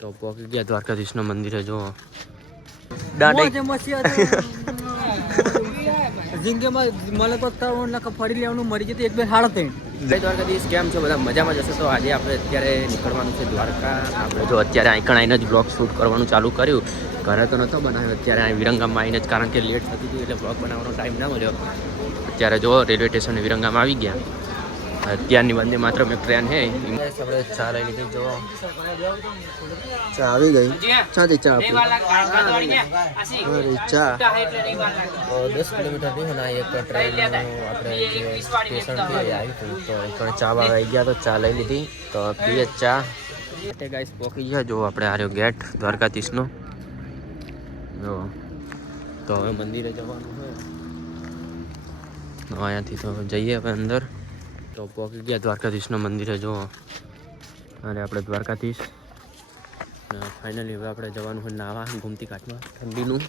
તો પહોંચી ગયા દ્વારકાધીશના મંદિરે. જો જિંદગીમાં મળે તો ફરી લેવાનું મરી જતી એક બે હાડત. જય દ્વારકાધીશ, કેમ છો બધા? મજામાં જશો. તો આજે આપણે અત્યારે નીકળવાનું છે દ્વારકા. આપણે જો અત્યારે આઈકણ આવીને જ બ્લોગ શૂટ કરવાનું ચાલુ કર્યું. ઘરે તો નહોતો બનાવ્યો, અત્યારે અહીં વિરંગામાં આવીને જ, કારણ કે લેટ થતી હતી એટલે બ્લોગ બનાવવાનો ટાઈમ ના મળ્યો. અત્યારે જો રેલવે સ્ટેશન વિરંગામાં આવી ગયા. અત્યારની વંદે માત્ર મેં ટ્રેન હે આપણે ચા લઈ લીધી. જો ચા આવી ગઈ. ચા દે ચા ચા 10 કિલોમીટર થી ના એક ટ્રેન આપણે સ્ટેશન થી આવી તો ચા આવી ગયા તો ચા લઈ લીધી. તો પીએ ચા. ગાઈસ પહોંચી ગયા. જો આપણે આર્યો ગેટ દ્વારકાધીશનો. જો તો હવે મંદિરે જવાનું છે. અહીંયાથી તો જઈએ હવે અંદર. તો પહોંચી ગયા દ્વારકાધીશના મંદિરે. જો અને આપણે દ્વારકાધીશ ફાઇનલી હવે આપણે જવાનું હોય નાવા ગોમતી ઘાટમાં. ઠંડીનું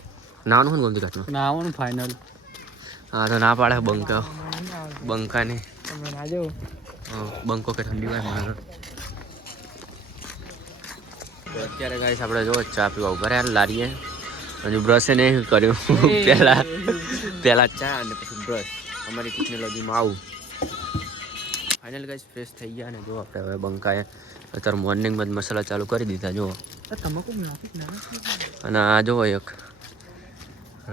નાવાનું હોય ગોમતી ઘાટમાં નાવાનું ફાઇનલ. હા તો ના પાડે બંકાને બંકો કે ઠંડી હોય મારે. તો અત્યારે ગાઈસ આપણે જો ચા પીવા ઉભા રહ્યા લારીએ. હજુ બ્રશે નહીં કર્યું. પહેલાં ચા અને પછી બ્રશ. અમારી ટેકનોલોજીમાં આવું. ફાઇનલ ગાઈસ ફ્રેશ થઈ ગયા. અને જો આપણે હવે બંકાએ અત્યારે મોર્નિંગમાં જ મસાલા ચાલુ કરી દીધા. જુઓ અને આ જુઓ એક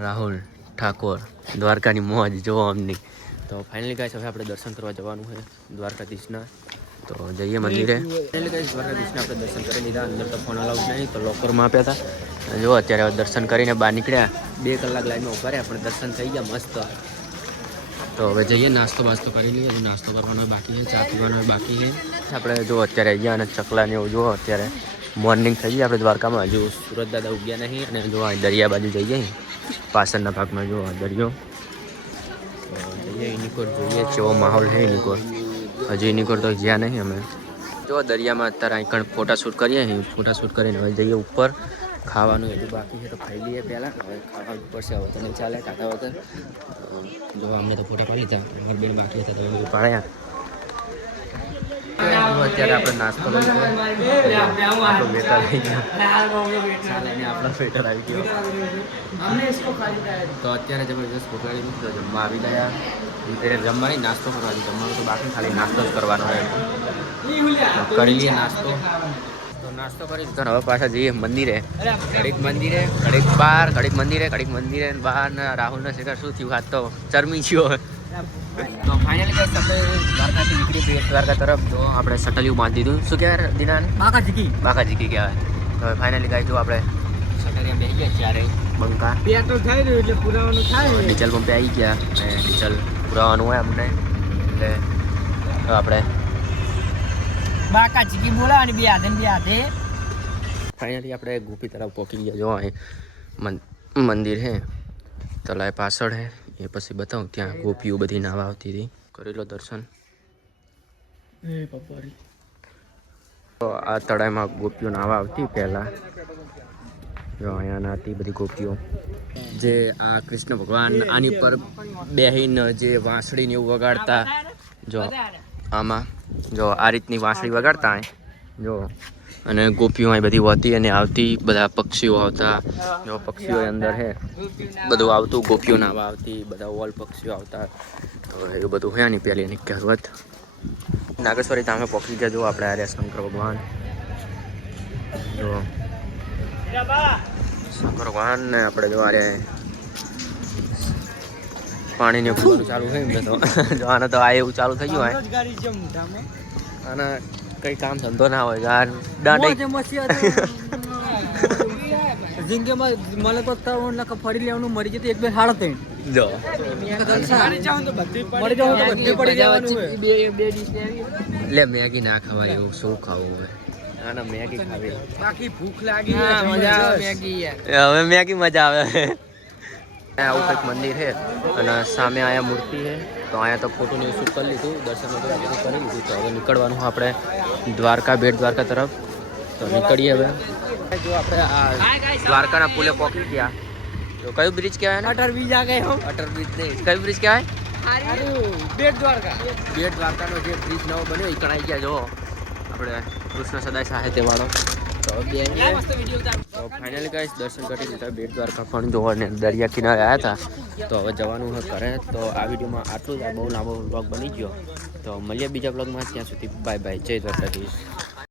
રાહુલ ઠાકોર દ્વારકાની મોજ જુઓ અમની. તો ફાઇનલી ગાઈસ હવે આપણે દર્શન કરવા જવાનું છે દ્વારકાધીશના. તો જઈએ મંદિરે. ફાઇનલી ગાઈસ દ્વારકાધીશના આપણે દર્શન કરી લીધા. અંદર તો ફોન અલાઉડ નહીં તો લોકરમાં આપ્યા હતા. જો અત્યારે દર્શન કરીને બહાર નીકળ્યા. 2 કલાક લાઈનમાં ઉભા રહ્યા પણ દર્શન થઈ ગયા મસ્ત. તો હવે જઈએ નાસ્તો બાસ્તો કરી લઈએ. હજુ નાસ્તો કરવાનો બાકી છે, ચા પીવાનો બાકી છે. આપણે જો અત્યારે અહીંયા અને ચકલાને એવું જુઓ. અત્યારે મોર્નિંગ થઈ ગઈ આપણે દ્વારકામાં. હજુ સુરત દાદા ઉગ્યા નહીં. અને જો દરિયા બાજુ જઈએ પાછળના ભાગમાં. જો દરિયો જઈએ. ઇનિકોર જોઈએ કેવો માહોલ છે ઇનિકોર. હજી ઇનિકોર તો ગયા નહીં અમે. જો દરિયામાં અત્યારે અહીં ફોટાશૂટ કરીએ. ફોટાશૂટ કરીને હવે જઈએ ઉપર. ખાવાનું હજુ બાકી છે તો ખાઈ લઈએ પહેલાં. હવે ખાવાનું પડશે. હવે તો નહીં ચાલે ખાતા વગર. જો અમને તો ફોટા પાડી લીધા. અમારા બેન બાકી હતા તો એ બધું પાડ્યા. અત્યારે આપણે નાસ્તો આપણો વેટર આવી ગયો. આપણા વેટર આવી ગયો. તો અત્યારે જબરજસ્ત ભૂખાડી મૂકી દો. જમવા આવી ગયા. જમવાની નાસ્તો કરવાની. જમવાનું તો બાકી, ખાલી નાસ્તો જ કરવાનો હોય. કરી લઈએ નાસ્તો. તો નાસ્તો કરી તો હવે પાછા જઈએ મંદિરે. ઘડીક મંદિરે, ઘડીક બહાર, ઘડીક મંદિરે, ઘડીક મંદિરે બહાર. ને રાહુલનો શિકાર શું થયું? હાથ તો ચરમી ગયો. તો ફાઇનલી ગાઈસ આપણે દ્વારકાથી નીકળી બેટ દ્વારકા તરફ. તો આપણે શટલિયું બાંધી દીધું. શું કહેવાય દિનાને? બાકાજીકી કહેવાય. તો ફાઇનલી ગાઈસ જો આપણે શટલિયા બેસી ગયા. ત્યારે બંકા પેટ્રોલ થઈ રહ્યું એટલે પુરાવાનું થાય. ડીઝલ પંપે આવી ગયા. અને ડીઝલ પુરાવાનું હોય અમને એટલે તો આપણે બાકાજીકી બોલાવાની બે હાથે. ફાઇનલી આપણે ગોપી તરફ પહોંચી ગયા. જો અહીં મંદિર છે તલાય પાછળ છે. એ પછી બતાવું. ત્યાં ગોપીઓ બધી નાવા આવતી હતી. કરી લો દર્શન. તો આ તળાવમાં ગોપીઓ નાવા આવતી પહેલાં. જો અહીંયા નાતી બધી ગોપીઓ. જે આ કૃષ્ણ ભગવાન આની પર બેહીને જે વાંસળીને એવું વગાડતા. જો આમાં જો આ રીતની વાંસળી વગાડતા જો. અને ગોપીઓ અહીં બધી હોતી અને આવતી. બધા પક્ષીઓ આવતા. જો પક્ષીઓ અંદર છે બધું આવતું. ગોપીઓ નાવા આવતી. બધા ઓલ પક્ષીઓ આવતા. તો એવું બધું હોય નહીં પહેલી એની કહેવત. નાગેશ્વરી તમે પહોંચી ગયા. જો આપણે આર્યા શંકર ભગવાન. જો શંકર ભગવાન ને આપણે જો આરે પાણીને પીવાનું ચાલુ હોય ને તો જો આને તો આ એવું ચાલુ થઈ ગયું હોય. આના કઈ કામ ધંધો ના હોય યાર. જિંદગીમાં મળે તો ફરી લેવાનું મરી જતી એક બે હાડત. જો લે મેગી ના ખવાય એવું શું ખાવું હોય? આના મેગી ખાવી બાકી ભૂખ લાગી હવે મેગી મજા આવે. આવું કંઈક મંદિર છે અને સામે અહીંયા મૂર્તિ છે. તો અહીંયા તો ફોટોને શૂટ કરી લીધું. દર્શન કરી લીધું. તો હવે નીકળવાનું આપણે દ્વારકા બેટ દ્વારકા તરફ. તો નીકળીએ હવે. જો આપણે આ દ્વારકાના પુલે પહોંચી ગયા. તો કયું બ્રિજ કહેવાય? અટર બ્રિજ આ ગયો. અટર બ્રિજ નહીં, કયું બ્રિજ કહેવાય? બેટ દ્વારકા. બેટ દ્વારકાનો જે બ્રિજ નવો બન્યો એ કણાઈ ગયા. જો આપણે કૃષ્ણ સદાય સાહિત્ય વાળો. તો ફાઇનલી ગાઈસ દર્શન કરી લીધા બેટ દ્વારકા પણ જોવા ને દરિયા કિનારે આવ્યા હતા તો હવે જવાનું હોય ઘરે તો આ વિડીયોમાં આટલું જ. આ બહુ લાંબો વ્લોગ બની ગયો તો મળીએ બીજા વ્લોગમાં. ત્યાં સુધી બાય બાય, જય દ્વારકાધીશ.